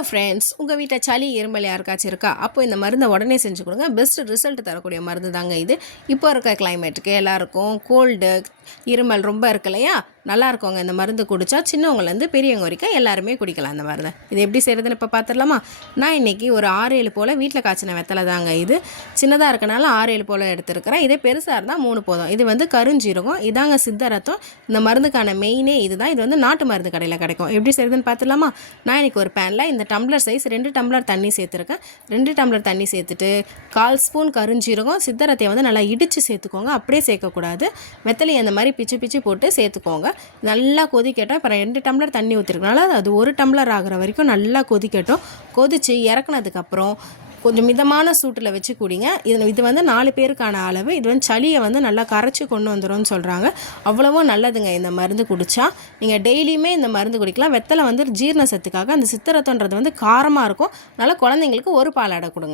Hello friends, உங்கள் வீட்டில் சளி இருமல் யாருக்காச்சும் இருக்கா? அப்போ இந்த மருந்தை உடனே செஞ்சு கொடுங்க. பெஸ்ட் ரிசல்ட் தரக்கூடிய மருந்து தாங்க இது. இப்போ இருக்க கிளைமேட்டுக்கு எல்லாருக்கும் கோல்டு இருமல் ரொம்ப இருக்கு இல்லையா, நல்லா இருக்குங்க இந்த மருந்து குடித்தா. சின்னவங்கலேருந்து பெரியவங்க வரைக்கும் எல்லாருமே குடிக்கலாம் இந்த மருந்தை. இது எப்படி செய்கிறதுன்னு இப்போ பார்த்துடலாமா? நான் இன்றைக்கி ஒரு 6-7 போல் வீட்டில் காய்ச்சின வெத்தலை தாங்க இது. சின்னதாக இருக்கனால 6-7 போல் எடுத்துருக்கிறேன். இதே பெருசாக இருந்தால் 3 போதும். இது வந்து கருஞ்சீரகம், இதாங்க சித்த ரத்தம். இந்த மருந்துக்கான மெயினே இது தான். இது வந்து நாட்டு மருந்து கடையில் கிடைக்கும். எப்படி செய்கிறதுன்னு பார்த்துடலாமா? நான் இன்றைக்கி ஒரு பேனில் இந்த டம்ளர் சைஸ் 2 டம்ளர் தண்ணி சேர்த்துருக்கேன். 2 டம்ளர் தண்ணி சேர்த்துட்டு 1/4 ஸ்பூன் கருஞ்சீரகம், சித்தரத்தையை வந்து நல்லா இடித்து சேர்த்துக்கோங்க. அப்படியே சேர்க்கக்கூடாது. வெத்தலையை அந்த மாதிரி பிச்சு பிச்சு போட்டு சேர்த்துக்கோங்க. நல்லா கொதிக்கட்டும். இப்போ 2 டம்ளர் தண்ணி ஊற்றிருக்கனால அது 1 டம்ளர் ஆகிற வரைக்கும் நல்லா கொதிக்கட்டும். கொதித்து இறக்குனதுக்கப்புறம் கொஞ்சம் மிதமான சூட்டில் வச்சு குடிங்க. இது வந்து 4 பேருக்கான அளவு. இது வந்து சளியை வந்து நல்லா கரைச்சி கொண்டு வந்துடும்னு சொல்கிறாங்க. அவ்வளவோ நல்லதுங்க இந்த மருந்து குடித்தா. நீங்கள் டெய்லியுமே இந்த மருந்து குடிக்கலாம். வெத்தலை வந்து ஜீரண சத்துக்காக. அந்த சித்தரத்தன்றது வந்து காரமாக இருக்கும். அதனால் குழந்தைங்களுக்கு ஒரு பாலாடை கொடுங்க.